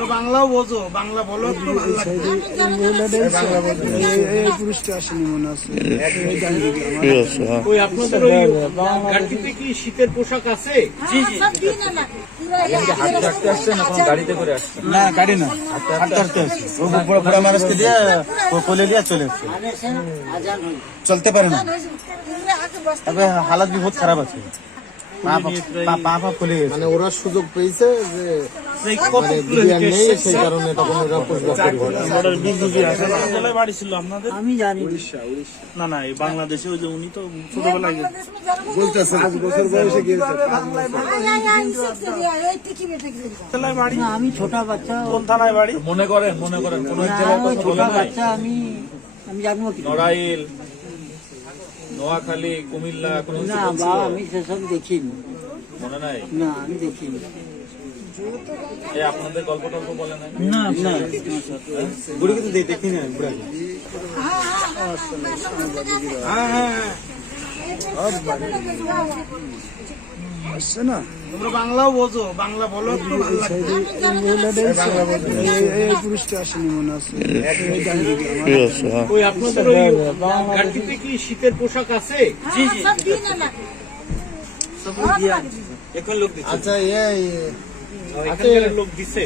তোমরা বাংলাও বোঝো, বাংলা বলো একটু ভালো লাগবে। এই পুরুষটা আসেনি মনে আছে। ওই আপনাদের ওই গাড়িতে কি শীতের পোশাক আছে? হাঁটতে হাঁটতে আসছে না কোনো গাড়িতে করে আসছে? না গাড়ি না, হাঁটতে হাঁটতে আসছে। ও বুড়া মানুষকে দিয়ে ও কোলে দিয়ে চলে আসছে, চলতে পারে না। তবে হালাত भी बहुत খারাপ আছে, পা ফুলে গেছে। মানে ওরা সুযোগ পেয়েছে যে মানে বিরিয়ানি নেই, সেই কারণে তখন ওরা পুষবাক বাড়ি ছিল আপনাদের? আমি জানি না না, এই বাংলাদেশে ওই যে উনি তো ছোটবেলায় বলতেছে 5 বছর বয়সে গিয়েছে। বাড়ি। না, আমি ছোট বাচ্চা। কোন থানায় বাড়ি? মনে করেন কোন এক জায়গার কথা ছোট বলে নাই? বাচ্চা, আমি জানবো কি? নড়াইল, নোয়াখালী, কুমিল্লা কোনো কিছু না বলছিল? বাবা, আমি সেসব দেখিনি। মনে নাই? না, আমি দেখিনি। এই আপনাদের গল্প টল্প বলে নাই? না না, বুড়ি কিন্তু দেখি না, বুড়া আসছে না। তোমরা বাংলাও বোঝো, বাংলা বলো একটু ভালো লাগবে। এই পুরুষটা আসেনি মনে আছে। ওই আপনাদের ওই গাড়িতে কি শীতের পোশাক আছে? এখন লোক দিচ্ছে। আচ্ছা এখানকার লোক দিছে?